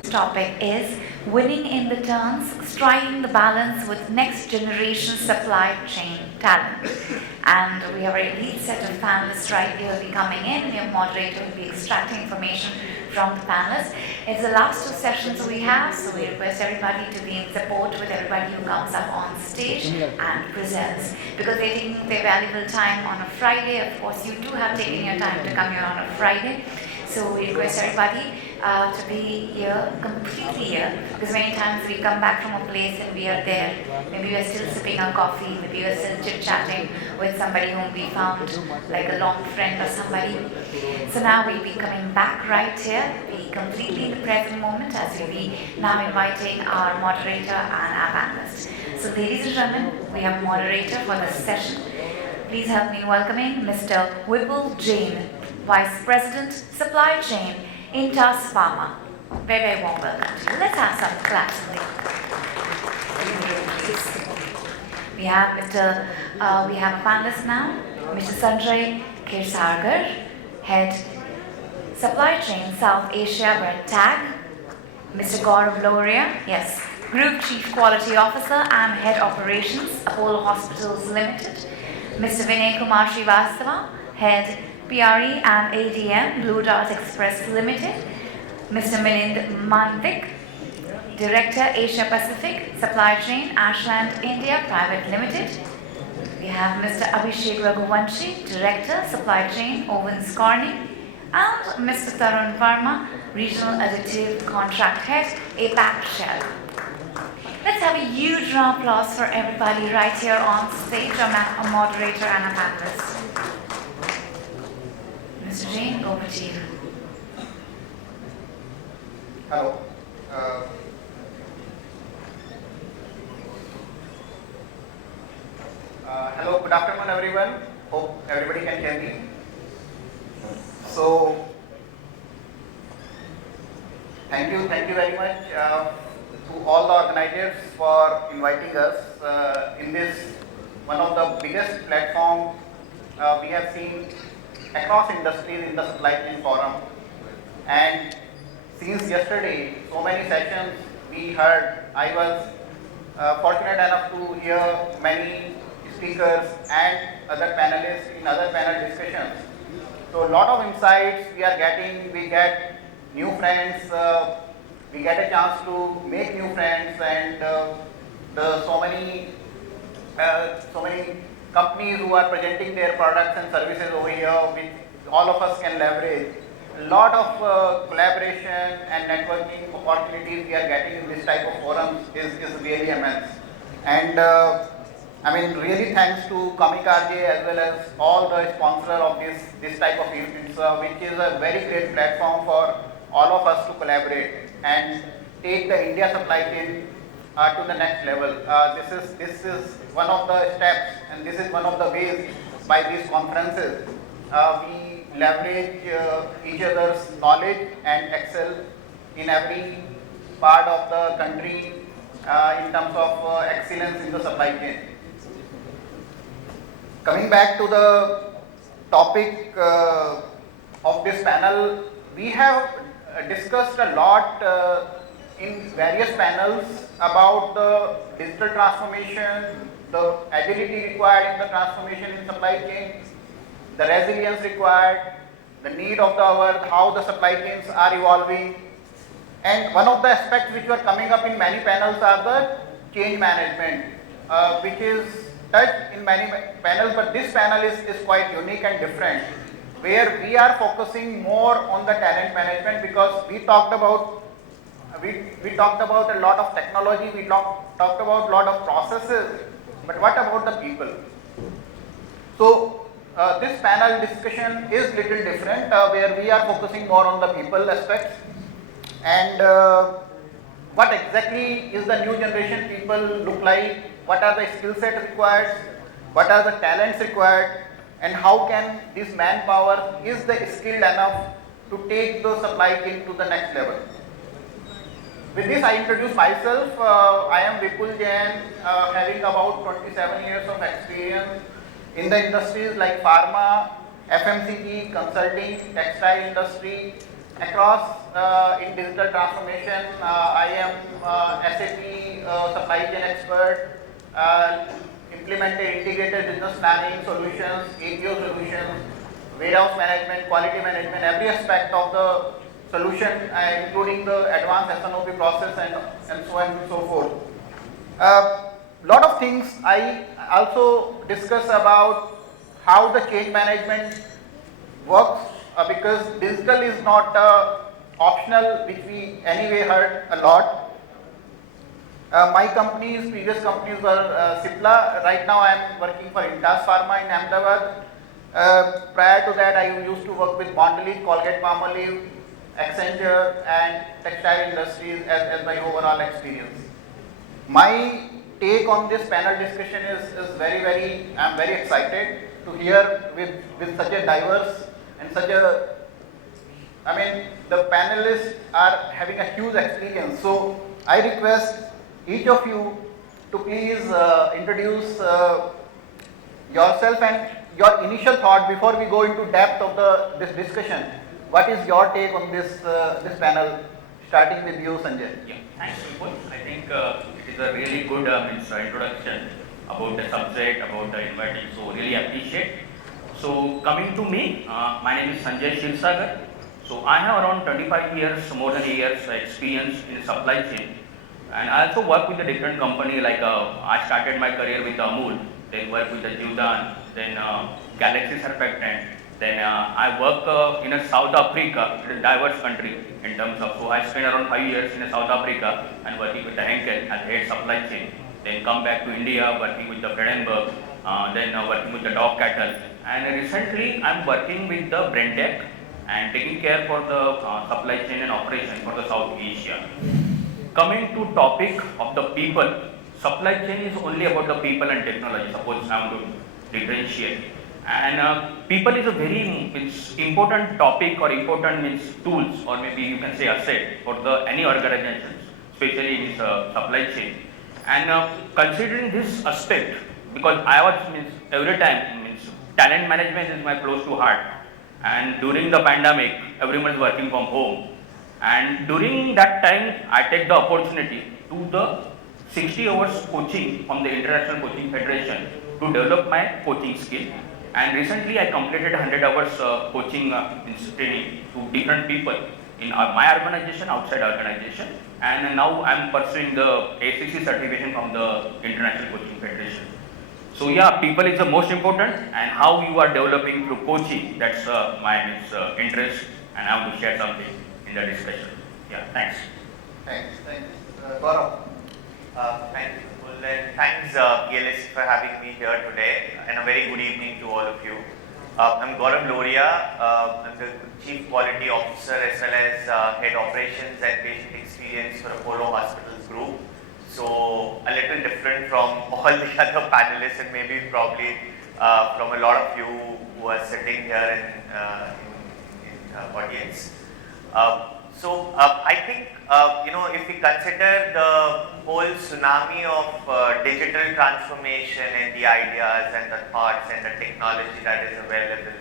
Topic is winning in the turns, striking the balance with next generation supply chain talent. And we have a elite set of panelists right here will be coming in. Your moderator will be extracting information from the panelists. It's the last two sessions we have, so we request everybody to be in support with everybody who comes up on stage and presents. Because they're taking their valuable time on a Friday. Of course, you do have taken your time to come here on a Friday. So we request everybody to be here, completely here, because many times we come back from a place and we are there. Maybe we are still sipping our coffee, maybe we are still chit-chatting with somebody whom we found, like a long friend or somebody. So now we'll be coming back right here, be completely in the present moment as we'll be now inviting our moderator and our panelists. So ladies and gentlemen, we have a moderator for this session. Please help me welcoming Mr. Vipul Jain, Vice President, Supply Chain, Intas Pharma. Very, very warm welcome to you. Let's have some claps. We have a panelist now, Mr. Sanjay Kshirsagar, Head Supply Chain, South Asia, Brenntag. Mr. Gaurav Loria, yes, Group Chief Quality Officer and Head Operations, Apollo Hospitals Limited. Mr. Vinay Kumar Srivastava, Head PRE and ADM, Blue Dart Express Limited. Mr. Milind Mandlik, Director Asia Pacific, Supply Chain, Ashland, India Private Limited. We have Mr. Abhishek Raghuvanshi, Director, Supply Chain, Owens, and Mr. Tarun Verma, Regional Additive Contract Head, APAC Shell. Let's have a huge round of applause for everybody right here on stage, a moderator and a panelist. Mr. Jain, over to you. Hello. Hello, good afternoon everyone. Hope everybody can hear me. So, thank you very much to all the organizers for inviting us in this one of the biggest platforms we have seen across industries in the supply chain forum. And since yesterday, so many sessions we heard. I was fortunate enough to hear many speakers and other panelists in other panel discussions. So a lot of insights we are getting. We get new friends. We get a chance to make new friends, and so many companies who are presenting their products and services over here, which all of us can leverage. A lot of collaboration and networking opportunities we are getting in this type of forums is really immense. And really thanks to Kamikaze as well as all the sponsors of this type of events, which is a very great platform for all of us to collaborate and take the India supply chain to the next level. This is one of the steps, and this is one of the ways by these conferences we leverage each other's knowledge and excel in every part of the country in terms of excellence in the supply chain. Coming back to the topic of this panel, we have discussed a lot in various panels about the digital transformation, the agility required in the transformation in supply chain, the resilience required, the need of the hour, how the supply chains are evolving. And one of the aspects which were coming up in many panels are the change management, which is touched in many panels, but this panel is quite unique and different, where we are focusing more on the talent management, because we talked about a lot of technology, we talked about a lot of processes, but what about the people? So this panel discussion is little different, where we are focusing more on the people aspects, and what exactly is the new generation people look like, what are the skill set required, what are the talents required, and how can this manpower is the skilled enough to take the supply chain to the next level. With this, I introduce myself. I am Vipul Jain, having about 27 years of experience in the industries like pharma, FMCG, consulting, textile industry, across in digital transformation. I am SAP supply chain expert, implemented integrated business planning solutions, APO solutions, warehouse management, quality management, every aspect of the solution, including the advanced SNOP process and so on and so forth. Lot of things I also discuss about how the change management works, because digital is not optional, which we anyway heard a lot. My previous companies were Cipla. Right now I am working for Intas Pharma in Ahmedabad. Prior to that, I used to work with Mandlik, Colgate-Palmolive, Accenture, and textile industries as my overall experience. My take on this panel discussion is very, I am very excited to hear with such a diverse and such a, I mean, the panelists are having a huge experience. So I request each of you to please introduce yourself and your initial thought before we go into depth of this discussion. What is your take on this panel? Starting with you, Sanjay. Yeah, thanks, Vipul. I think it is a really good introduction about the subject, about the inviting. So really appreciate. So coming to me, my name is Sanjay Kshirsagar. So I have around 25 years, more than a year's experience in supply chain, and I also work with a different company. Like I started my career with Amul, then work with the Judan, then Galaxy Surfactant. Then I work in a South Africa, it's a diverse country in terms of, so I spent around 5 years in South Africa and working with the Henkel as head supply chain. Then come back to India, working with the Brenntag, then working with the dog cattle. And recently I'm working with the Brenntag and taking care for the supply chain and operation for the South Asia. Coming to topic of the people, supply chain is only about the people and technology. Suppose I want to differentiate. And people is a very important topic or important tools, or maybe you can say asset for the any organizations, especially in this supply chain. And considering this aspect, because I was every time talent management is my close to heart. And during the pandemic, everyone is working from home. And during that time, I take the opportunity to the 60 hours coaching from the International Coaching Federation to develop my coaching skill. And recently I completed 100 hours coaching training to different people in my organization, outside organization, and now I am pursuing the ACC certification from the International Coaching Federation. So yeah, people is the most important, and how you are developing through coaching, that's my interest, and I want to share something in the discussion. Yeah, thanks. Thanks. Gaurav. Thank you, Vipul, and thanks ELSC for having me here today, and a very good evening to all of you. I'm Gaurav Loria. I'm the Chief Quality Officer as well as Head Operations and Patient Experience for Apollo Hospitals Group. So a little different from all the other panelists, and maybe probably from a lot of you who are sitting here in audience. So I think if we consider the whole tsunami of digital transformation and the ideas and the thoughts and the technology that is available,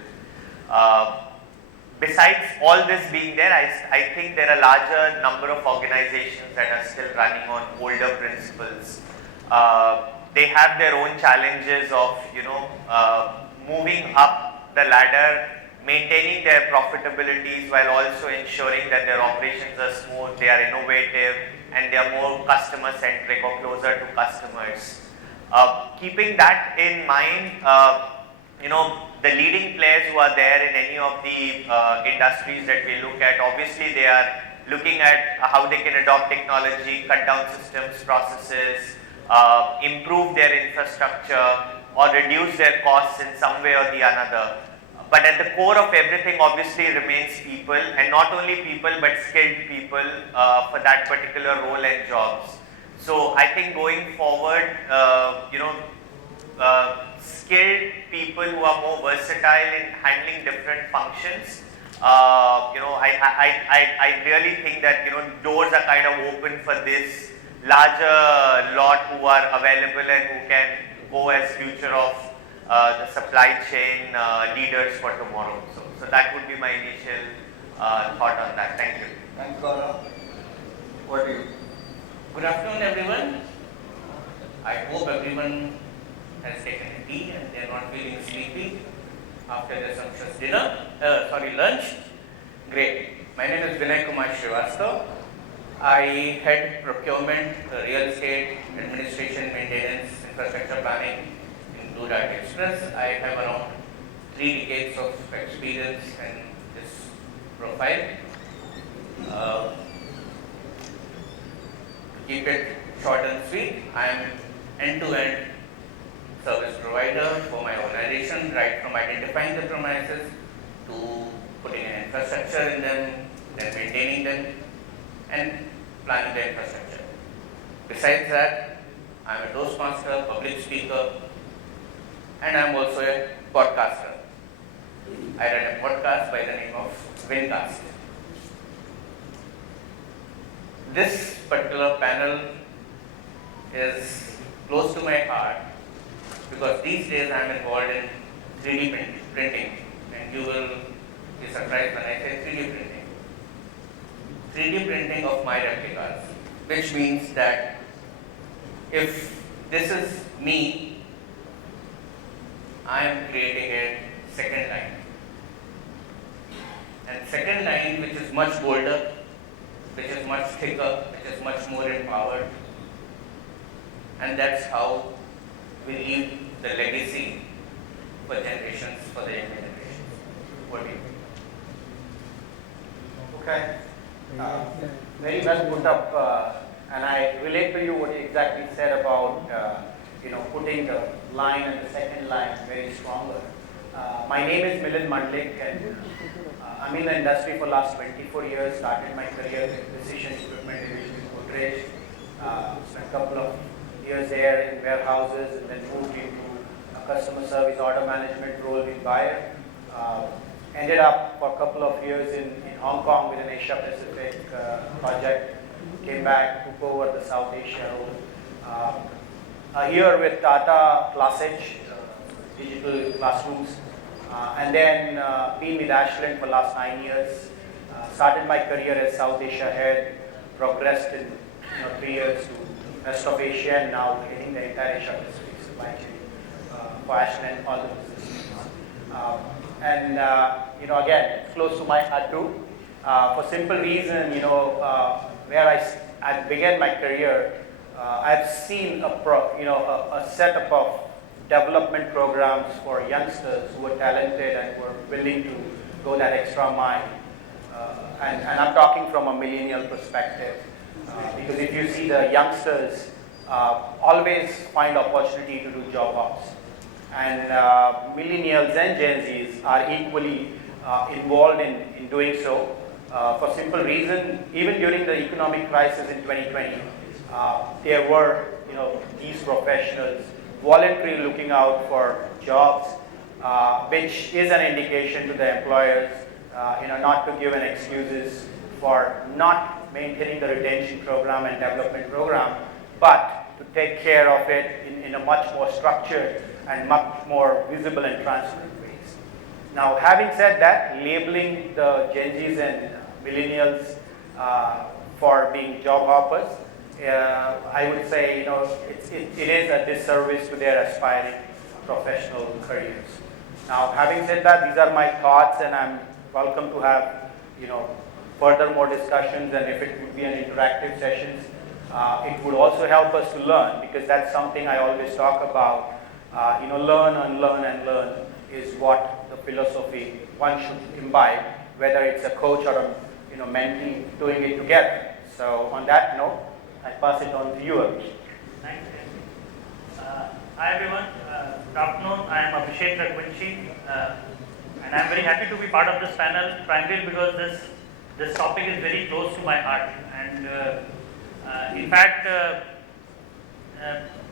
besides all this being there, I think there are a larger number of organizations that are still running on older principles. They have their own challenges of moving up the ladder, maintaining their profitabilities while also ensuring that their operations are smooth, they are innovative, and they are more customer centric or closer to customers. Keeping that in mind, the leading players who are there in any of the industries that we look at, obviously they are looking at how they can adopt technology, cut down systems, processes, improve their infrastructure, or reduce their costs in some way or the another. But at the core of everything obviously remains people, and not only people but skilled people for that particular role and jobs. So I think going forward, skilled people who are more versatile in handling different functions, I really think that doors are kind of open for this larger lot who are available and who can go as future of the supply chain leaders for tomorrow. So that would be my initial thought on that. Thank you. Thanks, Gaurav. What do you? Good afternoon, everyone. I hope everyone has taken tea and they are not feeling sleepy after their sumptuous lunch. Great. My name is Vinay Kumar Srivastava. I head procurement, real estate, administration, maintenance, infrastructure planning in Blue Dart Express. I have around 3 decades of experience in this profile. To keep it short and sweet, I am end-to-end service provider for my organization, right from identifying the premises to putting an infrastructure in them, then maintaining them, and planning the infrastructure. Besides that, I am a Toastmaster, public speaker, and I am also a podcaster. I run a podcast by the name of Wincast. This particular panel is close to my heart because these days I am involved in 3D printing, and you will be surprised when I say 3D printing. 3D printing of my replicas, which means that if this is me, I am creating a second line. And second line which is much bolder, which is much thicker, which is much more empowered. And that's how we leave the legacy for generations, for the young generations. What do you think? Okay. Very well put up, and I relate to you what you exactly said about putting the line and the second line very stronger. My name is Milind Mandlik, and I'm in the industry for last 24 years. Started my career in precision equipment division in Godrej. Spent a couple of years there in warehouses, and then moved into a customer service order management role with Bayer. Ended up for a couple of years in Hong Kong with an Asia Pacific project. Came back, took over the South Asia role. A year with Tata Classage, digital classrooms, and then been with Ashland for last 9 years. Started my career as South Asia head, progressed in 3 years to rest of Asia, and now heading the entire Asia Pacific supply chain for Ashland, all the businesses. And again, it's close to my heart too. For simple reason, where I began my career, I've seen a setup of development programs for youngsters who are talented and who are willing to go that extra mile. And I'm talking from a millennial perspective, because if you see the youngsters always find opportunity to do job ops. And millennials and Gen Zs are equally involved in doing so. For simple reason, even during the economic crisis in 2020, there were these professionals voluntarily looking out for jobs, which is an indication to the employers, not to give an excuses for not maintaining the retention program and development program, but to take care of it in a much more structured and much more visible and transparent ways. Now, having said that, labeling the Gen Zs and millennials for being job hoppers, I would say it is a disservice to their aspiring professional careers. Now, having said that, these are my thoughts, and I'm welcome to have further more discussions, and if it would be an interactive sessions, it would also help us to learn, because that's something I always talk about. Learn, unlearn, and learn is what the philosophy one should imbibe, whether it's a coach or a mentee doing it together. So on that note, I pass it on to you, Abhishek. Thanks. Hi everyone. Good afternoon. I am Abhishek, Raghuvanshi, and I am very happy to be part of this panel, primarily because this topic is very close to my heart. And in fact,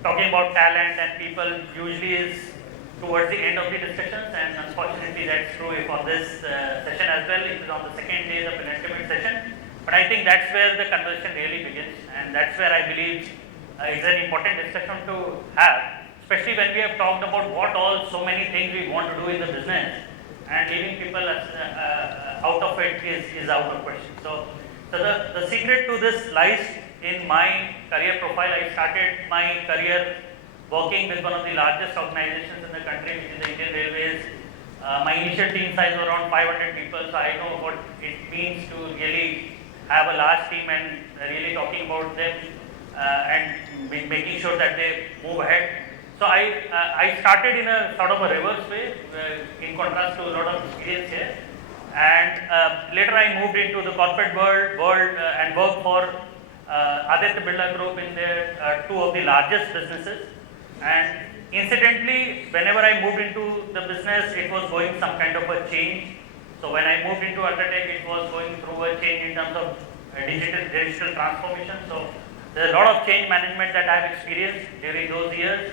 talking about talent and people usually is towards the end of the discussions, and unfortunately that's true on this session as well. It is on the second day of an intimate session, but I think that's where the conversation really begins, and that's where I believe it's an important discussion to have, especially when we have talked about what all so many things we want to do in the business, and leaving people out of it is out of question. So the secret to this lies in my career profile. I started my career working with one of the largest organizations in the country, which is the Indian Railways. My initial team size was around 500 people, so I know what it means to really have a large team and really talking about them and making sure that they move ahead. So I started in a sort of a reverse way, in contrast to a lot of experience here. And later I moved into the corporate world and worked for Additive Birla Group in their two of the largest businesses. And incidentally, whenever I moved into the business, it was going some kind of a change. So when I moved into Additive, it was going through a change in terms of digital transformation. So there's a lot of change management that I've experienced during those years.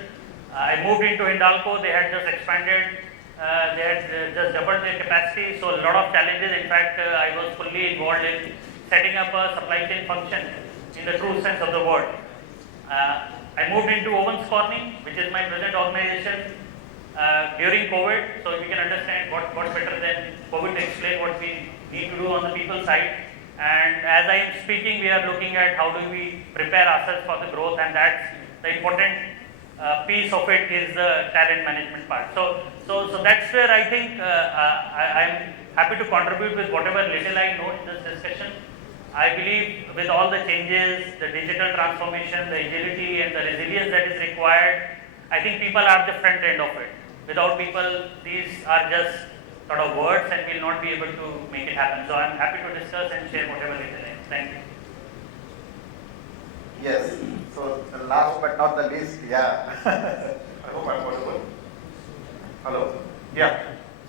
I moved into Hindalco. They had just expanded. They had just doubled their capacity. So a lot of challenges. In fact, I was fully involved in setting up a supply chain function in the true sense of the word. I moved into Owens, which is my present organization, during COVID. So we can understand what better than COVID to explain what we need to do on the people side. And as I am speaking, we are looking at how do we prepare ourselves for the growth, and that's the important piece of it is the talent management part. So that's where I think I'm happy to contribute with whatever little I know in this discussion. I believe with all the changes, the digital transformation, the agility and the resilience that is required, I think people are the front end of it. Without people, these are just sort of words and we'll not be able to make it happen. So I'm happy to discuss and share whatever little I know. Thank you. Yes. So last but not the least, yeah. I hope I'm audible. Hello. Yeah.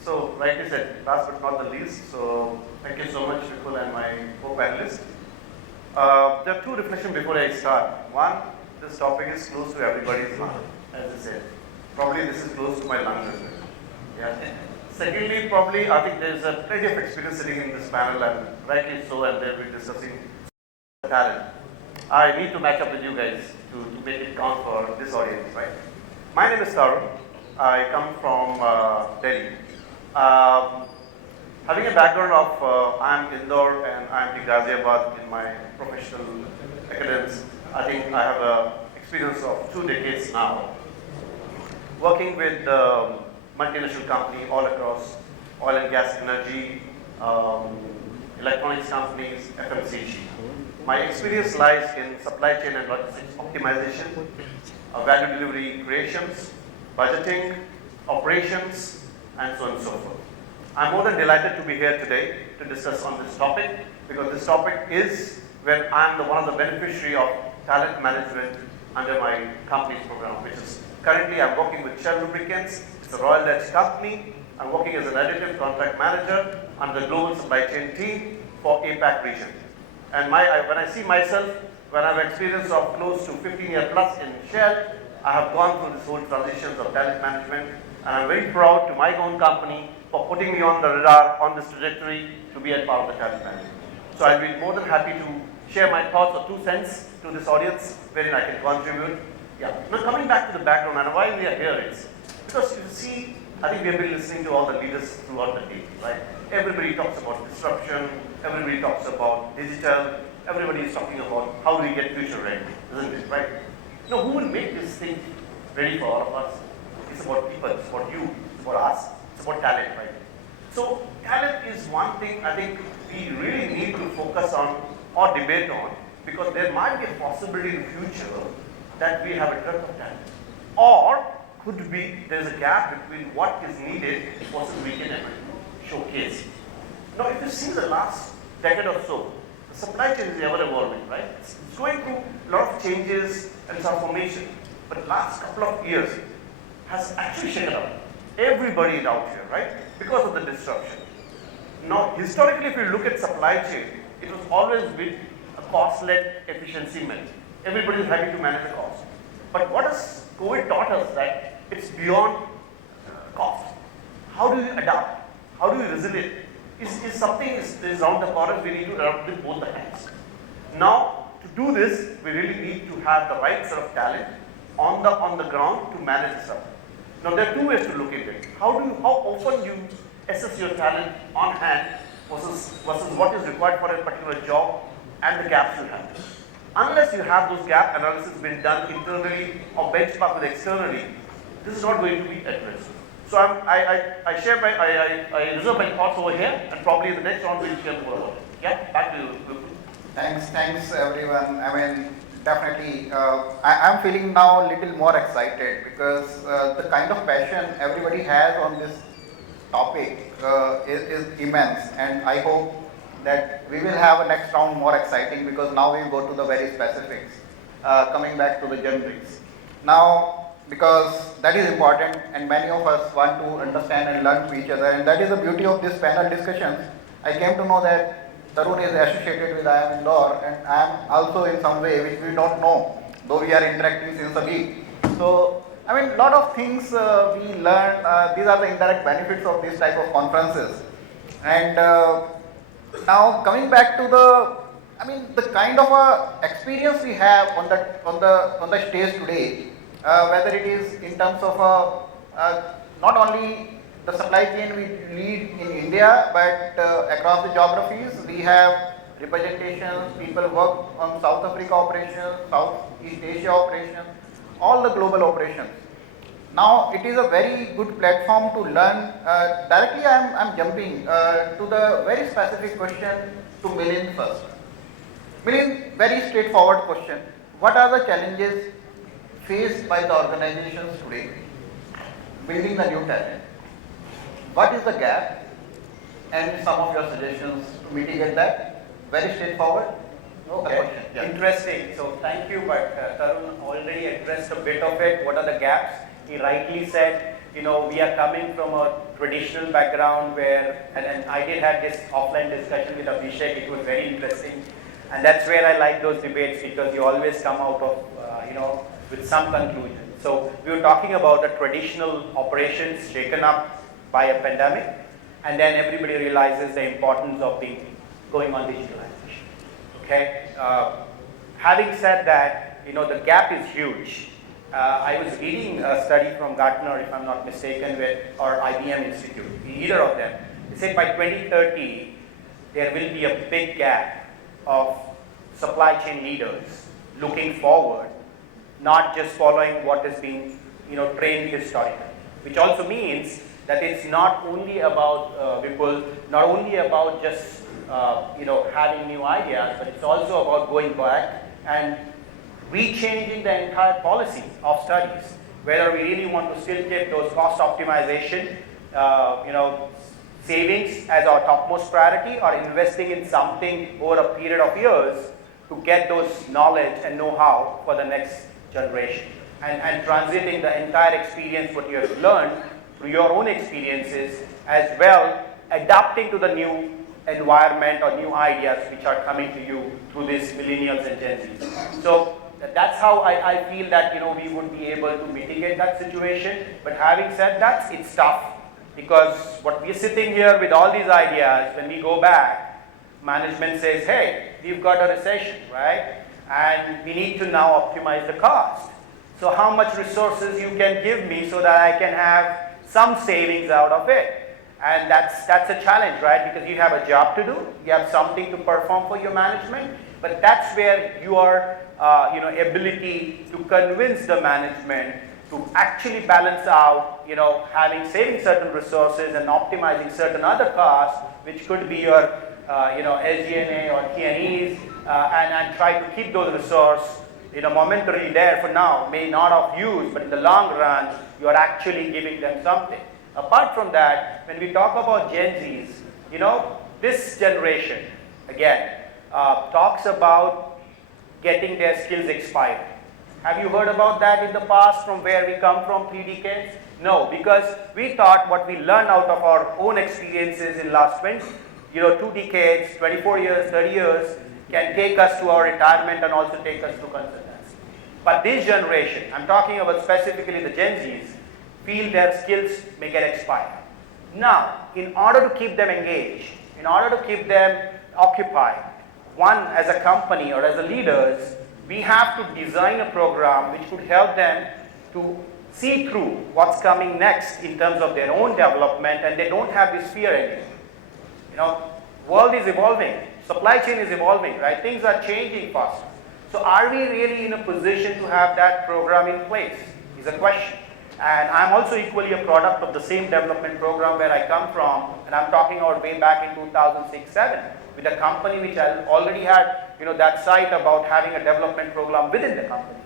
So like I said, last but not the least. So thank you so much, Vipul and my co-panelists. There are two reflections before I start. One, this topic is close to everybody's heart, as I said. Probably this is close to my lungs as well. Yeah. Secondly, probably I think there is a plenty of experience sitting in this panel, and rightly so, and they'll be discussing talent. I need to match up with you guys to make it count for this audience, right? My name is Tarun. I come from Delhi. Having a background of I'm Indore and I'm in Ghaziabad in my professional academics, I think I have an experience of 2 decades now, working with multinational company all across oil and gas, energy, electronics companies, FMCG. My experience lies in supply chain and logistics optimization, value delivery creations, budgeting, operations, and so on and so forth. I'm more than delighted to be here today to discuss on this topic, because this topic is where I'm one of the beneficiary of talent management under my company's program, which is currently I'm working with Shell Lubricants. It's a Royal Dutch company. I'm working as an additive contract manager under the global supply chain team for APAC region. And when I see myself, when I have experience of close to 15 years plus in Shell, I have gone through this whole transitions of talent management, and I'm very proud to my own company for putting me on the radar on this trajectory to be a part of the talent management. So I'll be more than happy to share my thoughts or 2 cents to this audience wherein I can contribute. Yeah. Now coming back to the background and why we are here is because you see, I think we have been listening to all the leaders throughout the day, right? Everybody talks about disruption, everybody talks about digital, everybody is talking about how do we get future ready, isn't it, right? Now, who will make this thing ready for all of us? It's about people, it's about you, it's about us, it's about talent, right? So, talent is one thing I think we really need to focus on or debate on, because there might be a possibility in the future that we have a dearth of talent. Or could be there's a gap between what is needed versus we can ever showcase. Now, if you see the last decade or so, the supply chain is ever evolving, right? It's going through a lot of changes and transformation. But the last couple of years has actually shaken up. Everybody is out here, right? Because of the disruption. Now, historically, if you look at supply chain, it was always been a cost-led efficiency meant. Everybody is happy to manage the cost. But what has COVID taught us that it's beyond cost. How do you adapt? How do you resilient? Is something is around the corner, we need to adapt with both the hands. Now, to do this, we really need to have the right sort of talent on the ground to manage stuff. Now, there are 2 ways to look at it. How often you assess your talent on hand versus what is required for a particular job and the gaps you have. Unless you have those gap analysis been done internally or benchmarked with externally, this is not going to be addressed. So I share my, I reserve my thoughts over here, and probably in the next round we'll share more about it. Yeah, back to you. Thanks everyone. I mean, definitely, I'm feeling now a little more excited because the kind of passion everybody has on this topic is immense, and I hope that we will have a next round more exciting because now we go to the very specifics, coming back to the generics. Now, because that is important and many of us want to understand and learn from each other, and that is the beauty of this panel discussions. I came to know that Tarun is associated with I am Indore, and I am also in some way which we don't know, though we are interacting since a week. So, I mean, lot of things we learn, these are the indirect benefits of this type of conferences. And now coming back to the kind of experience we have on the stage today, whether it is in terms of not only the supply chain we lead in India, but across the geographies, we have representations, people work on South Africa operations, Southeast Asia operations, all the global operations. Now, it is a very good platform to learn. Directly, I am jumping to the very specific question to Milind first. Milind, very straightforward question. What are the challenges faced by the organizations today building the new talent? What is the gap, and some of your suggestions to mitigate that? Very straightforward. Okay, Yeah. interesting. So thank you, but Tarun already addressed a bit of it. What are the gaps? He rightly said, we are coming from a traditional background where, and I did have this offline discussion with Abhishek. It was very interesting, and that's where I like those debates because you always come out of, with some conclusion. So we were talking about the traditional operations shaken up by a pandemic, and then everybody realizes the importance of going on digitalization. Okay. Having said that, the gap is huge. I was reading a study from Gartner, if I'm not mistaken, or IBM Institute, either of them. They said by 2030, there will be a big gap of supply chain leaders looking forward, not just following what is being, trained historically. Which also means that it's not only about Vipul, not only about just having new ideas, but it's also about going back and rechanging the entire policy of studies, whether we really want to still keep those cost optimization, savings as our topmost priority, or investing in something over a period of years to get those knowledge and know-how for the next generation, and transiting the entire experience, what you have learned through your own experiences, as well adapting to the new environment or new ideas which are coming to you through these millennials and Gen Zs. So that's how I feel that we would be able to mitigate that situation. But having said that, it's tough because what we're sitting here with all these ideas, when we go back, management says, hey, we've got a recession, right? And we need to now optimize the cost. So how much resources you can give me so that I can have some savings out of it? And that's a challenge, right? Because you have a job to do, you have something to perform for your management, but that's where your ability to convince the management to actually balance out, having saving certain resources and optimizing certain other costs, which could be your SG&A or T&Es, and try to keep those resources momentarily there for now, may not have used, but in the long run, you are actually giving them something. Apart from that, when we talk about Gen Zs, this generation, again, talks about getting their skills expired. Have you heard about that in the past from where we come from 3 decades? No, because we thought what we learned out of our own experiences in last 2 decades, 24 years, 30 years, can take us to our retirement and also take us to consultancy. But this generation, I'm talking about specifically the Gen Zs, feel their skills may get expired. Now, in order to keep them engaged, in order to keep them occupied, one, as a company or as a leaders, we have to design a program which could help them to see through what's coming next in terms of their own development, and they don't have this fear anymore. world is evolving, supply chain is evolving, right? Things are changing faster. So are we really in a position to have that program in place is a question. And I'm also equally a product of the same development program where I come from, and I'm talking about way back in 2006-07 with a company which already had, that site about having a development program within the companies.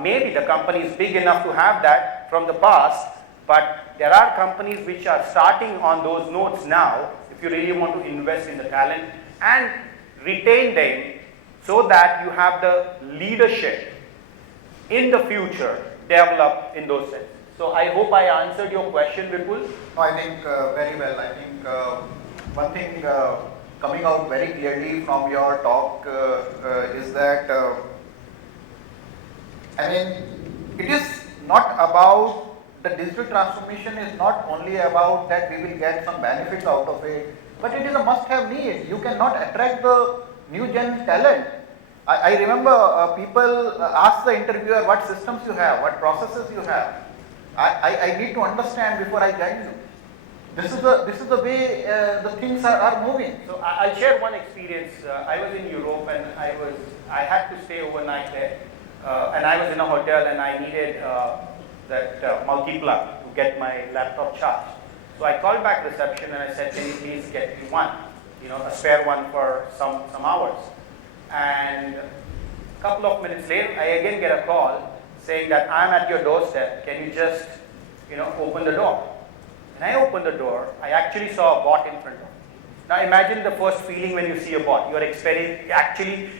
Maybe the company is big enough to have that from the past, but there are companies which are starting on those notes now if you really want to invest in the talent and retain them so that you have the leadership in the future develop in those senses. So I hope I answered your question, Vipul. No, I think very well. I think one thing coming out very clearly from your talk is that I mean, it is not about the digital transformation is not only about that we will get some benefits out of it, but it is a must-have need. You cannot attract the new gen talent. I remember people ask the interviewer what systems you have, what processes you have. I need to understand before I join you. This is the way the things are moving. So I'll share one experience. I was in Europe and I had to stay overnight there, and I was in a hotel and I needed that multi-plug to get my laptop charged. So I called back reception and I said, can you please get me one, a spare one for some hours. And a couple of minutes later, I again get a call saying that I'm at your doorstep. Can you just, open the door? And I opened the door. I actually saw a bot in front of me. Now imagine the first feeling when you see a bot. You're actually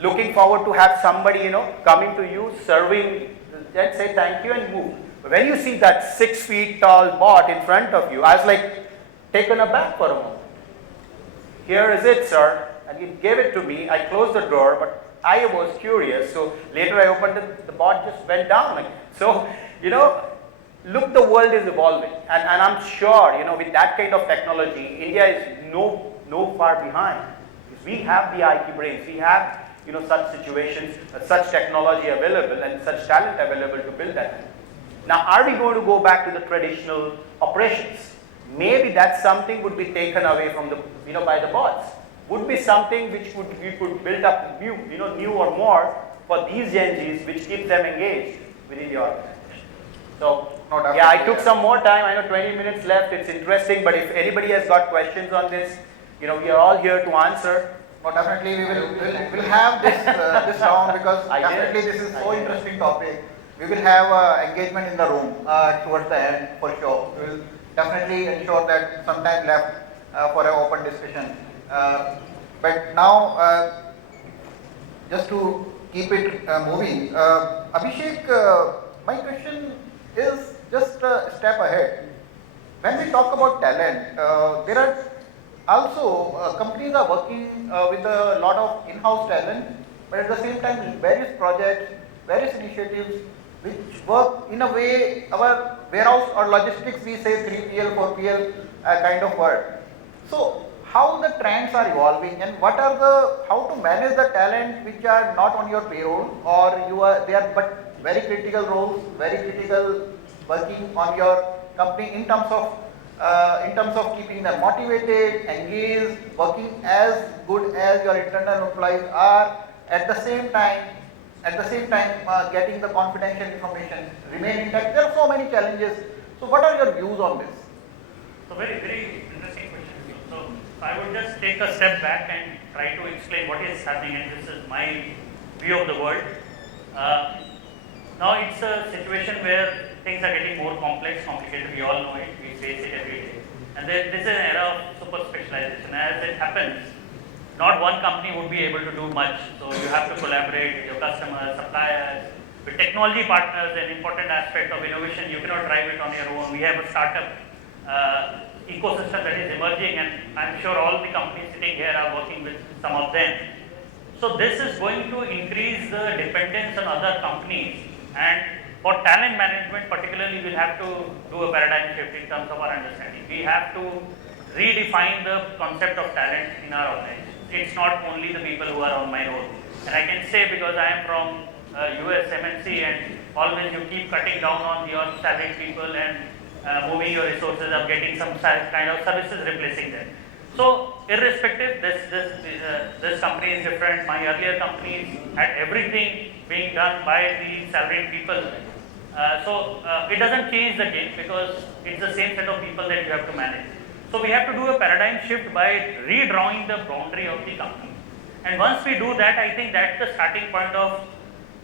looking forward to have somebody, coming to you, serving, just say thank you and move. But when you see that 6 feet tall bot in front of you, I was like taken aback for a moment. Here is it, sir. And he gave it to me. I closed the door, but I was curious. So later I opened it, the bot just went down again. So, look, the world is evolving. And I'm sure, with that kind of technology, India is no far behind. Because we have the IT brains. We have, such situations, such technology available and such talent available to build that. Now, are we going to go back to the traditional operations? Maybe that's something would be taken away from the, by the bots. Would be something which we could build up new or more for these Gen Zs, which keeps them engaged within the organization. So, yeah, I took some more time. I know 20 minutes left. It's interesting, but if anybody has got questions on this, we are all here to answer. No, definitely we'll have this round because definitely this is so interesting topic. We will have engagement in the room towards the end for sure. We will definitely ensure that some time left for an open discussion. But now, just to keep it moving, Abhishek, my question is just a step ahead. When we talk about talent, there are also companies are working with a lot of in-house talent, but at the same time various projects, various initiatives which work in a way our warehouse or logistics we say 3PL, 4PL kind of word. So how the trends are evolving and what are how to manage the talent which are not on your payroll or they are but very critical roles, very critical working on your company in terms of keeping them motivated, engaged, working as good as your internal employees are, at the same time getting the confidential information remain intact. There are so many challenges. So what are your views on this? So very, very interesting question. So I would just take a step back and try to explain what is happening, and this is my view of the world. Now it's a situation where things are getting more complicated. We all know it. We face it every day. And then this is an era of super specialization. As it happens, not one company would be able to do much. So you have to collaborate with your customers, suppliers, with technology partners. An important aspect of innovation, you cannot drive it on your own. We have a startup ecosystem that is emerging, and I'm sure all the companies sitting here are working with some of them. So this is going to increase the dependence on other companies, and for talent management particularly, we'll have to do a paradigm shift in terms of our understanding. We have to redefine the concept of talent in our organization. It's not only the people who are on my roll. And I can say, because I am from US MNC, and always you keep cutting down on your salaried people and moving your resources of getting some kind of services replacing them. So irrespective, this company is different. My earlier companies had everything being done by the salaried people. It doesn't change the game because it's the same set of people that you have to manage. So we have to do a paradigm shift by redrawing the boundary of the company. And once we do that, I think that's the starting point of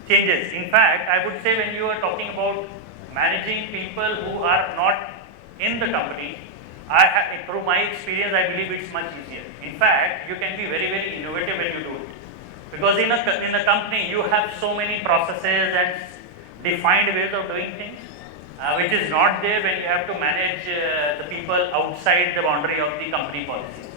changes. In fact, I would say when you are talking about managing people who are not in the company, through my experience, I believe it's much easier. In fact, you can be very, very innovative when you do it. Because in a company, you have so many processes and defined ways of doing things, which is not there when you have to manage the people outside the boundary of the company policy.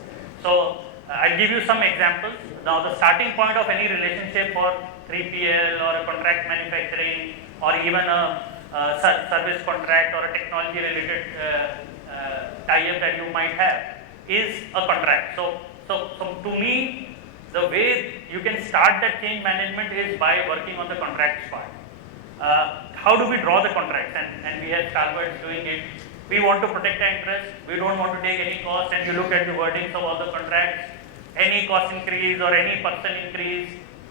So, I'll give you some examples. Now, the starting point of any relationship for 3PL or a contract manufacturing or even a service contract or a technology related tie-up that you might have is a contract. So to me, the way you can start that change management is by working on the contracts part. How do we draw the contracts? And we have stalwarts doing it. We want to protect the interest. We don't want to take any cost. And you look at the wordings of all the contracts, any cost increase or any person increase,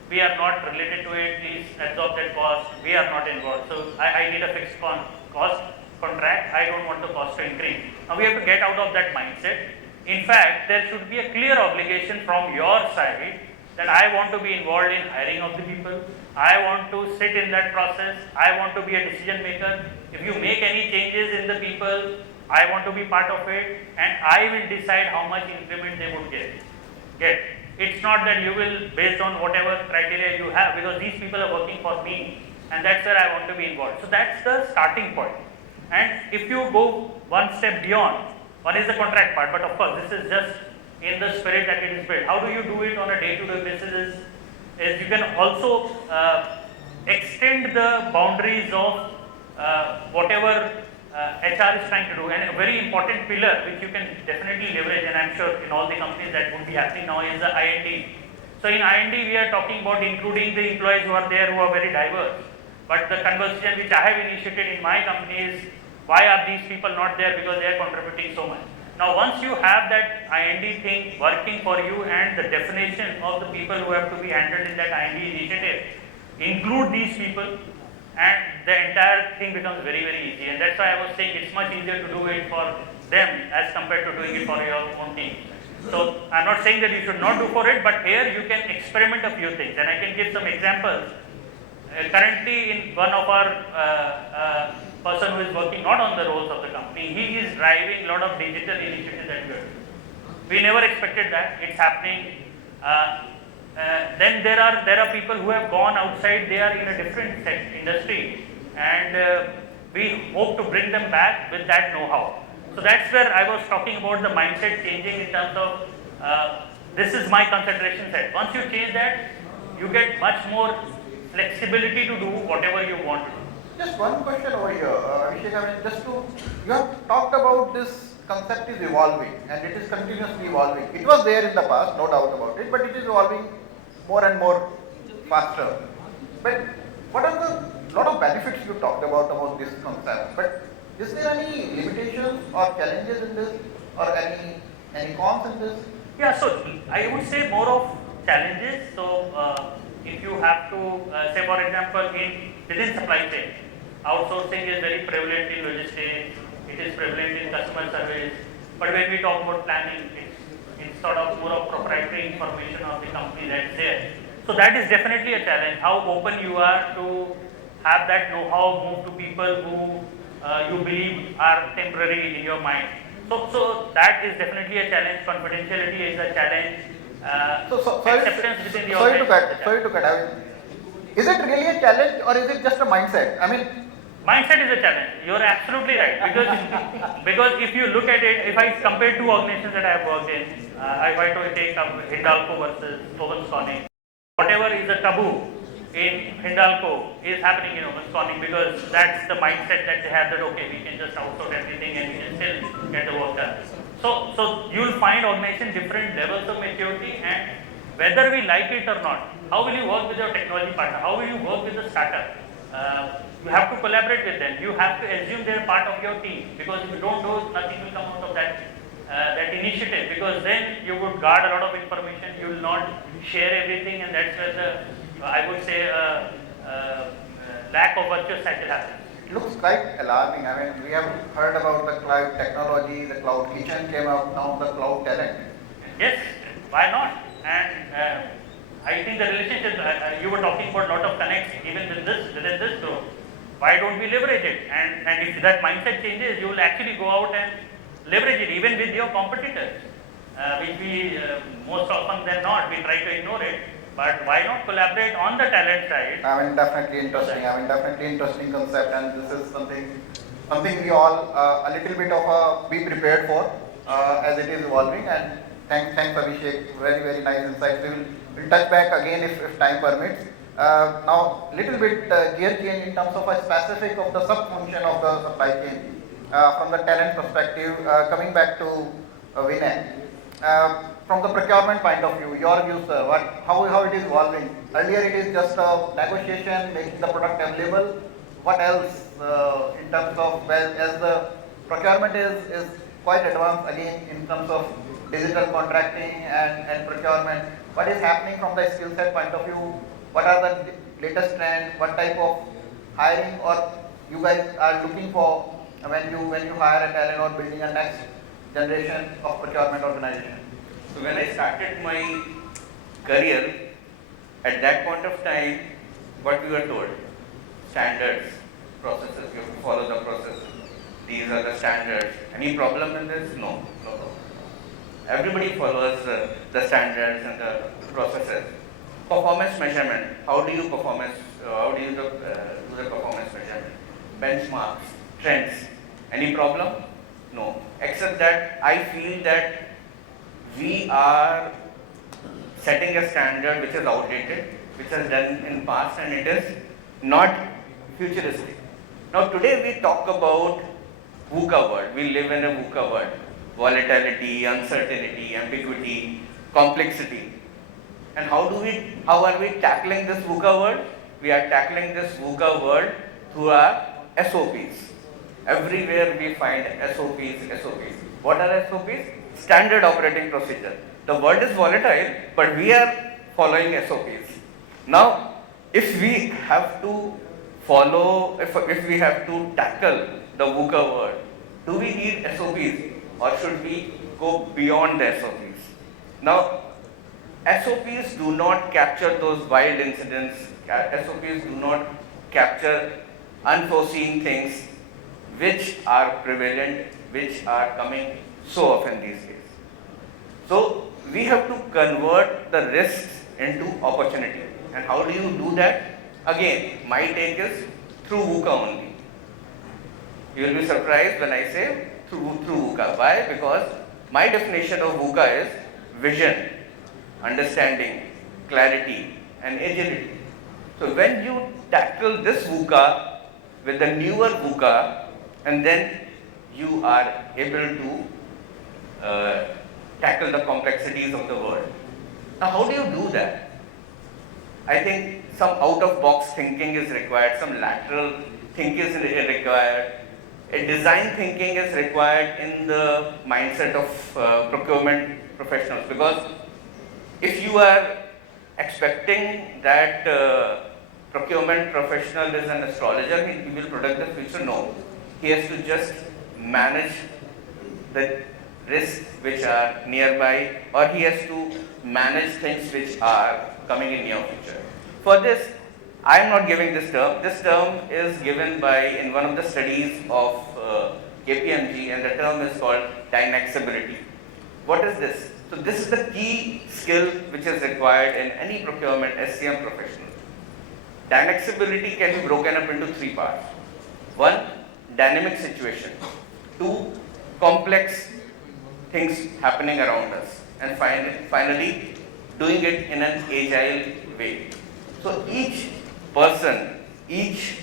we are not related to it. Please absorb that cost. We are not involved. So I need a fixed cost contract. I don't want the cost to increase. Now we have to get out of that mindset. In fact, there should be a clear obligation from your side that I want to be involved in hiring of the people. I want to sit in that process. I want to be a decision maker. If you make any changes in the people, I want to be part of it, and I will decide how much increment they would get. It's not that you will, based on whatever criteria you have, because these people are working for me, and that's where I want to be involved. So that's the starting point. And if you go one step beyond, one is the contract part, but of course this is just in the spirit that it is built. How do you do it on a day-to-day basis is you can also extend the boundaries of whatever HR is trying to do. And a very important pillar which you can definitely leverage, and I'm sure in all the companies that would be happening now, is the IND. So in IND we are talking about including the employees who are there who are very diverse. But the conversation which I have initiated in my company is, why are these people not there? Because they are contributing so much. Now once you have that IND thing working for you and the definition of the people who have to be handled in that IND initiative, include these people, and the entire thing becomes very, very easy. And that's why I was saying it's much easier to do it for them as compared to doing it for your own team. So I'm not saying that you should not do for it, but here you can experiment a few things. And I can give some examples. Currently in one of our person who is working not on the roles of the company, he is driving a lot of digital initiatives that we are doing. We never expected that. It's happening. Then there are people who have gone outside, they are in a different industry, and we hope to bring them back with that know-how. So that's where I was talking about the mindset changing in terms of this is my concentration set. Once you change that, you get much more flexibility to do whatever you want to do. Just one question over here, Abhishek. I mean, you have talked about this concept is evolving and it is continuously evolving. It was there in the past, no doubt about it, but it is evolving more and more faster. But what are the lot of benefits you talked about this concept? But is there any limitations or challenges in this, or any cons in this? Yeah, so I would say more of challenges. So if you have to say, for example, within supply chain, outsourcing is very prevalent in logistics. It is prevalent in customer service. But when we talk about planning, it's sort of more of proprietary information of the company that's there. So that is definitely a challenge. How open you are to have that know-how move to people who you believe are temporary in your mind. So that is definitely a challenge. Confidentiality is a challenge. Acceptance within the organization. Sorry to cut. Is it really a challenge or is it just a mindset? I mean, mindset is a challenge. You are absolutely right, because if you look at it, if I compare two organizations that I have worked in, if I to take Hindalco versus Owens, whatever is a taboo in Hindalco is happening in Owens, because that's the mindset that they have, that okay, we can just outsource everything and we can still get the work done. So you will find organization different levels of maturity, and whether we like it or not, how will you work with your technology partner? How will you work with the startup? You have to collaborate with them. You have to assume they are part of your team, because if you don't do, nothing will come out of that. that initiative, because then you would guard a lot of information, you will not share everything, and that's where the, I would say, lack of virtuous cycle happens. It looks quite alarming. I mean, we have heard about the cloud technology, the cloud kitchen came out, now the cloud talent. Yes, why not? And I think the relationship, you were talking about a lot of connects even with this, within this group. Why don't we leverage it? And if that mindset changes, you will actually go out and leverage it even with your competitors, which we most often than not, we try to ignore it. But why not collaborate on the talent side? I mean, definitely interesting. I mean, definitely interesting concept, and this is something we all a little bit of be prepared for as it is evolving. And thanks Abhishek, very nice insights. We'll touch back again if time permits. Now, little bit gear change in terms of a specific of the sub function of the supply chain from the talent perspective. Coming back to Vinay. From the procurement point of view, your view, sir, how it is evolving? Earlier it is just a negotiation, making the product available. What else in terms of, well, as the procurement is quite advanced again in terms of digital contracting and procurement, what is happening from the skill set point of view? What are the latest trends? What type of hiring or you guys are looking for when you hire a talent or building a next generation of procurement organization? So when I started my career, at that point of time, what we were told, standards, processes, you have to follow the process. These are the standards. Any problem in this? No problem. Everybody follows the standards and the processes. Performance measurement. How do you do the performance measurement? Benchmarks, trends. Any problem? No. Except that I feel that we are setting a standard which is outdated, which is done in past, and it is not futuristic. Now today we talk about VUCA world. We live in a VUCA world. Volatility, uncertainty, ambiguity, complexity. And how are we tackling this VUCA world? We are tackling this VUCA world through our SOPs. Everywhere we find SOPs. What are SOPs? Standard operating procedure. The world is volatile, but we are following SOPs. Now, if we have to follow, if we have to tackle the VUCA world, do we need SOPs or should we go beyond the SOPs? Now, SOPs do not capture those wild incidents. SOPs do not capture unforeseen things which are prevalent, which are coming so often these days. So we have to convert the risks into opportunity. And how do you do that? Again, my take is through VUCA only. You will be surprised when I say through VUCA. Why? Because my definition of VUCA is vision, understanding, clarity, and agility. So when you tackle this VUCA with the newer VUCA, and then you are able to tackle the complexities of the world. Now, how do you do that? I think some out-of-box thinking is required, some lateral thinking is required, a design thinking is required in the mindset of procurement professionals, because if you are expecting that procurement professional is an astrologer, he will predict the future, no. He has to just manage the risks which are nearby, or he has to manage things which are coming in near future. For this, I am not giving this term. This term is given in one of the studies of KPMG, and the term is called dynaxability. What is this? So this is the key skill which is required in any procurement SCM professional. Dynaxability can be broken up into three parts. One, dynamic situation. Two, complex things happening around us. And finally, doing it in an agile way. So each person, each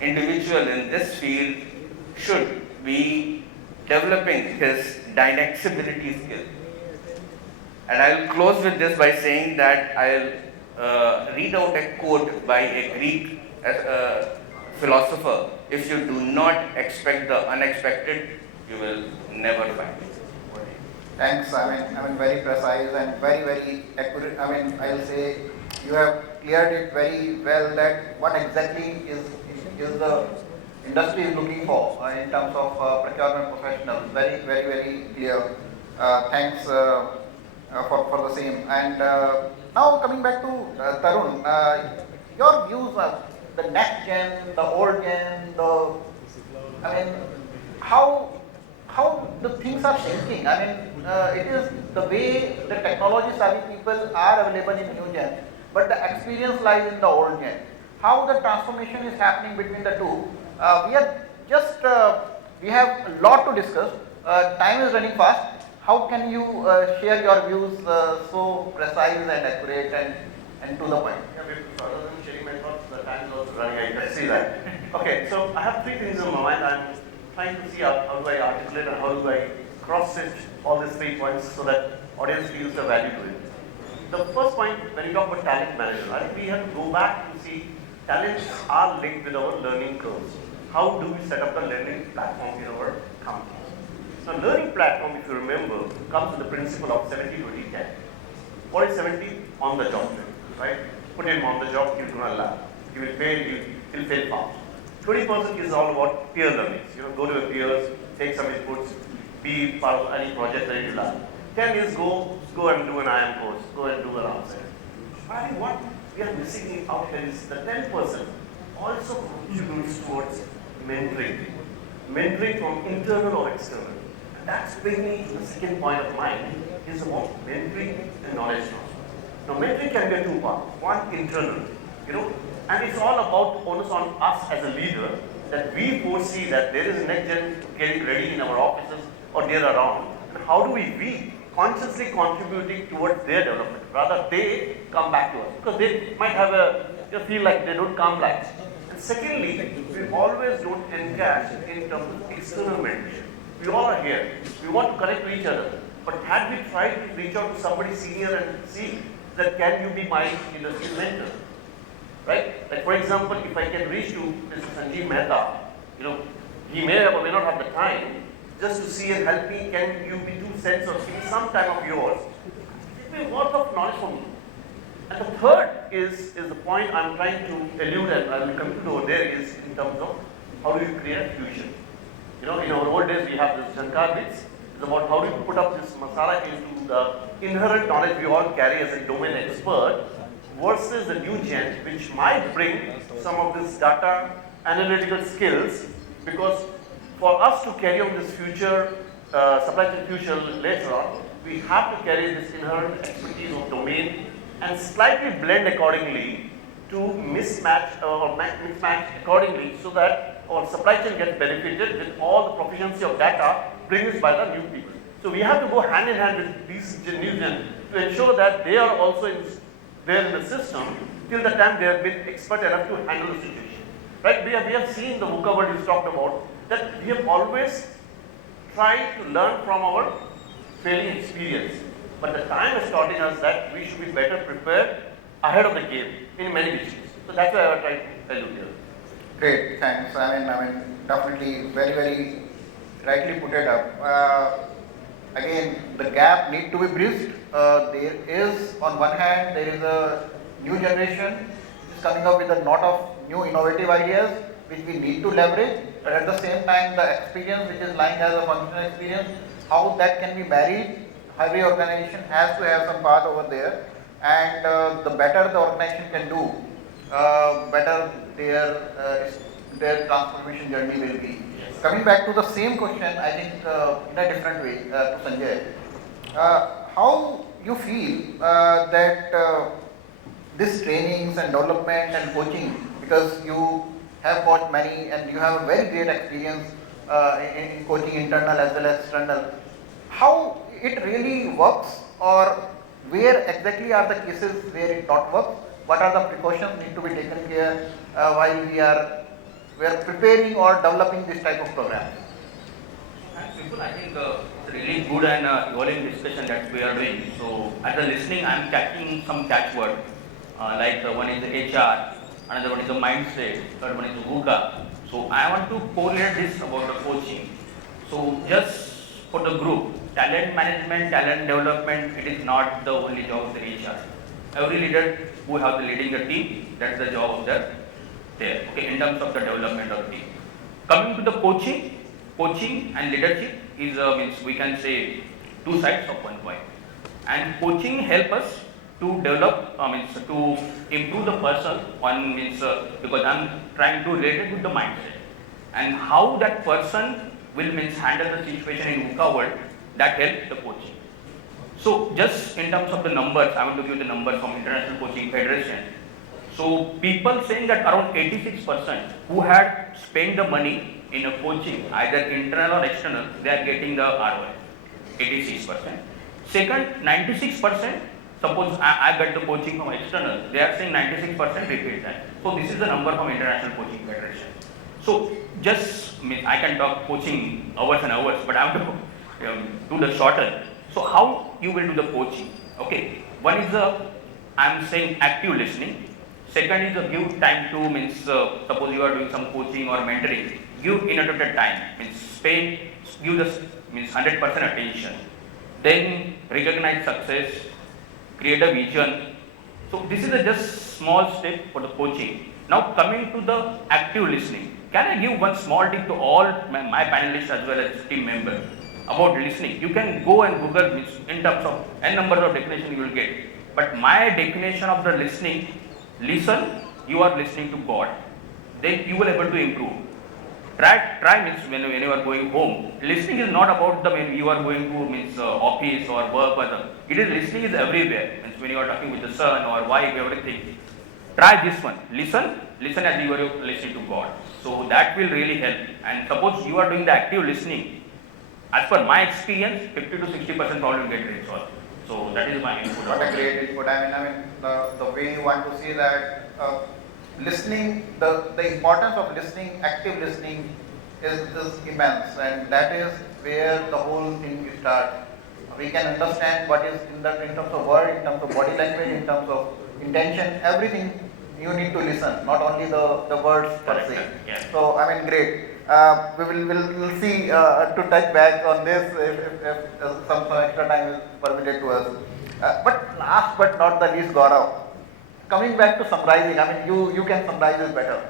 individual in this field should be developing his dynaxability skill. And I'll close with this by saying that I'll read out a quote by a Greek philosopher. If you do not expect the unexpected, you will never find it. Thanks. I mean, very precise and very accurate. I mean, I'll say you have cleared it very well that what exactly is the industry is looking for in terms of procurement professionals. Very clear. Thanks for the same. And now coming back to Tarun, your views of the next gen, the old gen, I mean, how the things are shrinking. I mean, it is the way the technology savvy people are available in new gen, but the experience lies in the old gen. How the transformation is happening between the two. We are just we have a lot to discuss. Time is running fast. How can you share your views so precise and accurate and to the point? Yeah, rather than sharing my thoughts, the time is also running. I can see that. Okay, so I have three things in my mind. I'm trying to see how do I articulate and how do I cross-stitch all these 3 points so that audience feels the value to it. The first point, when you talk about talent management, I think we have to go back to see talents are linked with our learning curves. How do we set up the learning platform in our company? So learning platform, if you remember, comes with the principle of 70-20-10. What is 70? On the job training, right? Put him on the job, he'll gonna learn. He will fail, he'll fail fast. 20% is all about peer learning. You know, go to your peers, take some inputs, be part of any project that you learn. 10 is go and do an IM course, go and do an outside. I think what we are missing out here is the 10% also contributes towards mentoring. Mentoring from internal or external. And that's bringing me to the second point of mine, is about mentoring and knowledge transfer. Now mentoring can be a two-part. One, internal, you know, and it's all about onus on us as a leader that we foresee that there is a next gen getting ready in our offices or near around. And how do we consciously contributing towards their development? Rather, they come back to us because they might have feel like they don't come back. And secondly, we always don't encash in terms of external mentorship. We all are here. We want to connect to each other. But had we tried to reach out to somebody senior and see that can you be my industry mentor? Right? Like for example, if I can reach to Mr. Sanjay Mehta, you know, he may or may not have the time just to see and help me, can you be 2 cents or give me some time of yours? It will be worth of knowledge for me. And the third is the point I'm trying to elude and I will conclude over there is in terms of how do you create fusion. You know, in our old days we have this Jankar bits. It's about how do you put up this masala into the inherent knowledge we all carry as a domain expert versus the new gen which might bring some of this data analytical skills, because for us to carry on this future supply chain future later on, we have to carry this inherent expertise of domain and slightly blend accordingly to mismatch or mismatch accordingly so that our supply chain gets benefited with all the proficiency of data brought by the new people. So we have to go hand in hand with these new gen to ensure that they are also there in the system till the time they have been expert enough to handle the situation. Right? We have seen the VUCA word is talked about that we have always tried to learn from our failing experience. But the time is taught us that we should be better prepared ahead of the game in many issues. So that's why I have tried to tell you here. Great, thanks. I mean, definitely very rightly put it up. Again, the gap need to be bridged. There is, on one hand, there is a new generation is coming up with a lot of new innovative ideas which we need to leverage. But at the same time, the experience which is lying as a functional experience, how that can be married. Every organization has to have some path over there, and the better the organization can do, better their transformation journey will be. Yes. Coming back to the same question, I think in a different way to Sanjay, how you feel that this trainings and development and coaching, because you have got many and you have a very great experience in coaching internal as well as external, how it really works, or where exactly are the cases where it not works? What are the precautions need to be taken care while we are preparing or developing this type of program? Thanks, Vipul. I think it's really good and evolving discussion that we are doing. So as a listening, I am catching some catchword like one is the HR, another one is the mindset, third one is the VUCA. So I want to correlate this about the coaching. So just for the group, talent management, talent development, it is not the only job of the HR. Every leader who have the leading the team, that's the job of the there. Okay, in terms of the development of the team. Coming to the coaching and leadership is means we can say two sides of one coin. And coaching help us to develop, means to improve the person. One means because I'm trying to relate it with the mindset and how that person will means handle the situation in VUCA world. That helps the coaching. So just in terms of the numbers, I want to give the numbers from International Coaching Federation. So people saying that around 86% who had spent the money in a coaching, either internal or external, they are getting the ROI. 86%. Second, 96%. Suppose I got the coaching from external, they are saying 96% repeat that. So this is the number from International Coaching Federation. So just I can talk coaching hours and hours, but I have to do the shorter. So how you will do the coaching? Okay, one is I'm saying active listening. Second is give time to means suppose you are doing some coaching or mentoring, give innovative time, means give the means 100% attention. Then recognize success, create a vision. So this is a just small step for the coaching. Now coming to the active listening, can I give one small tip to all my panelists as well as team members about listening? You can go and Google means in terms of n number of definition you will get. But my definition of the listening, listen, you are listening to God. Then you will able to improve. Try means when you are going home. Listening is not about the when you are going to means office or work or something. It is listening is everywhere. Means when you are talking with the son or wife, everything. Try this one. Listen as you are listening to God. So that will really help. And suppose you are doing the active listening. As per my experience, 50 to 60% problem get resolved. So that is my input. What a great input. I mean the way you want to see that listening, the importance of listening, active listening is immense, and that is where the whole thing starts. We can understand what is in terms of word, in terms of body language, in terms of intention, everything you need to listen, not only the words per se. Yeah. So I mean, great. We'll see to touch back on this if some extra time is permitted to us. But last but not the least, Gaurav, coming back to summarizing, I mean, you can summarize this better.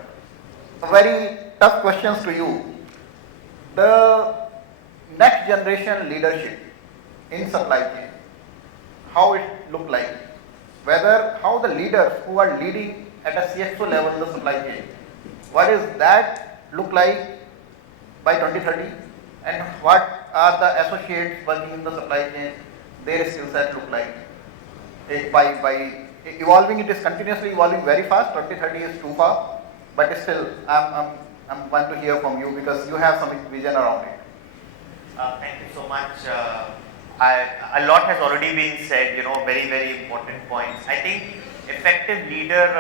Very tough questions to you. The next generation leadership in supply chain, how it look like, whether how the leaders who are leading at a CXO level the supply chain, what is that look like by 2030, and what are the associates working in the supply chain, their skill set look like by evolving. It is continuously evolving very fast. 2030 is too far, but still I'm want to hear from you because you have some vision around it. Thank you so much. A lot has already been said, very, very important points. I think effective leader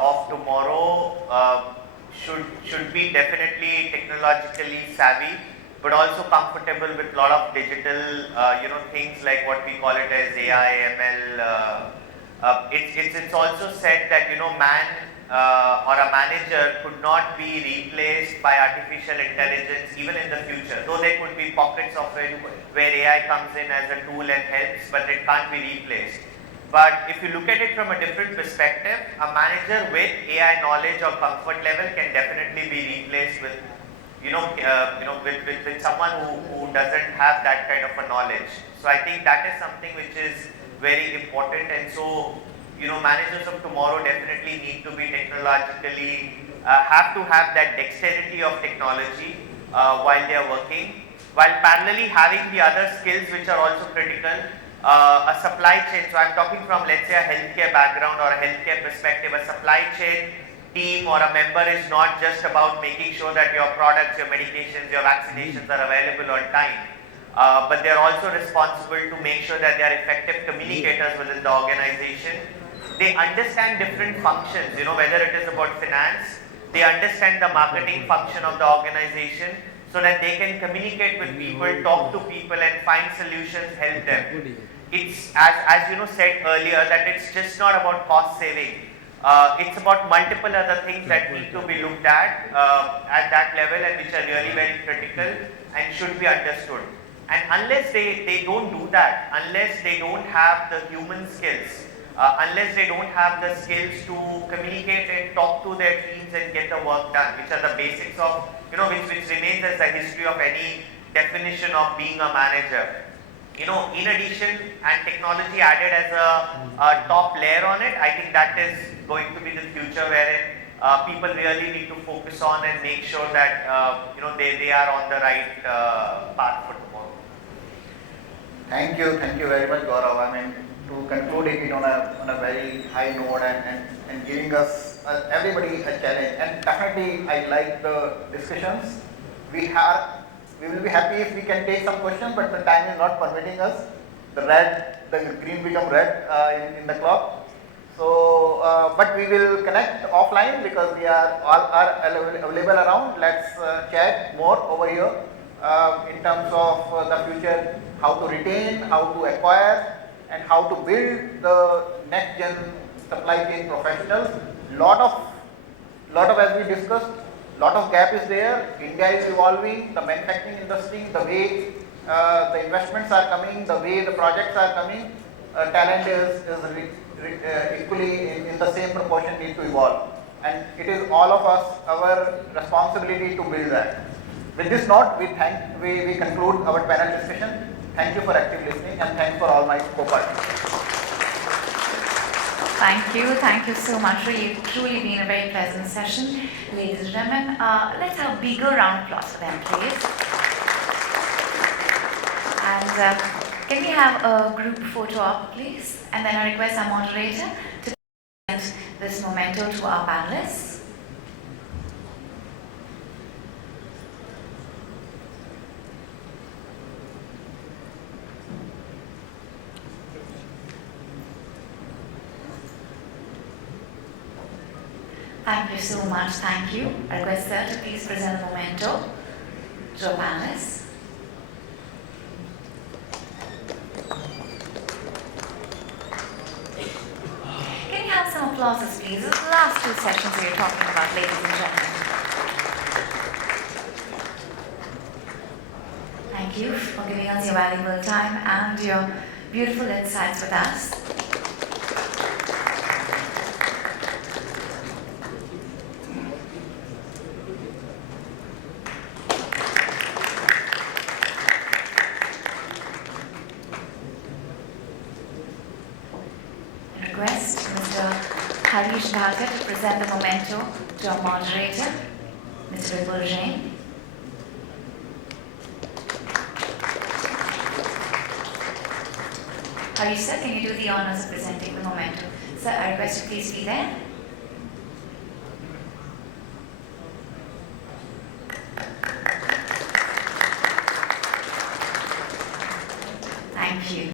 of tomorrow should be definitely technologically savvy, but also comfortable with a lot of digital, things like what we call it as AI, ML. It's also said that, man or a manager could not be replaced by artificial intelligence even in the future, though there could be pockets of it where AI comes in as a tool and helps, but it can't be replaced. But if you look at it from a different perspective, a manager with AI knowledge or comfort level can definitely be replaced with, with someone who doesn't have that kind of a knowledge. So I think that is something which is very important, and so managers of tomorrow definitely need to be technologically have to have that dexterity of technology while they are working, while parallelly having the other skills which are also critical. A supply chain, so I'm talking from, let's say, a healthcare background or a healthcare perspective. A supply chain team or a member is not just about making sure that your products, your medications, your vaccinations are available on time, but they are also responsible to make sure that they are effective communicators within the organization. They understand different functions, whether it is about finance, they understand the marketing function of the organization, so that they can communicate with people, talk to people and find solutions, help them. It's as said earlier, that it's just not about cost saving. It's about multiple other things that need to be looked at that level, and which are really very critical and should be understood. And unless they don't do that, unless they don't have the human skills, unless they don't have the skills to communicate and talk to their teams and get the work done, which are the basics of, which remains as the history of any definition of being a manager. In addition, and technology added as a top layer on it, I think that is going to be the future wherein people really need to focus on and make sure that they are on the right path for tomorrow. Thank you very much, Gaurav. I mean, to conclude it on a very high note and giving us everybody a challenge. And definitely, I like the discussions. We will be happy if we can take some questions, but the time is not permitting us. The green become red in the clock. So, but we will connect offline because we are available around. Let's chat more over here in terms of the future, how to retain, how to acquire, and how to build the next gen supply chain professionals. Lot of as we discussed, lot of gap is there. India is evolving, the manufacturing industry, the way the investments are coming, the way the projects are coming, talent is equally in the same proportion need to evolve. And it is all of us, our responsibility to build that. With this note, we conclude our panel discussion. Thank you for active listening and thanks for all my co-participants. Thank you so much. Really, truly been a very pleasant session. Ladies and gentlemen, let's have a bigger round of applause for them, please. And can we have a group photo op, please? And then I request our moderator to present this memento to our panelists. Thank you so much. Thank you. I request sir to please present the memento to our panelists. Can you have some applauses, please? This is the last two sessions we are talking about, ladies and gentlemen. Thank you for giving us your valuable time and your beautiful insights with us. To present the memento to our moderator, Mr. Vipul Jain. Harish sir, can you do the honors of presenting the memento? Sir, I request you please be there. Thank you.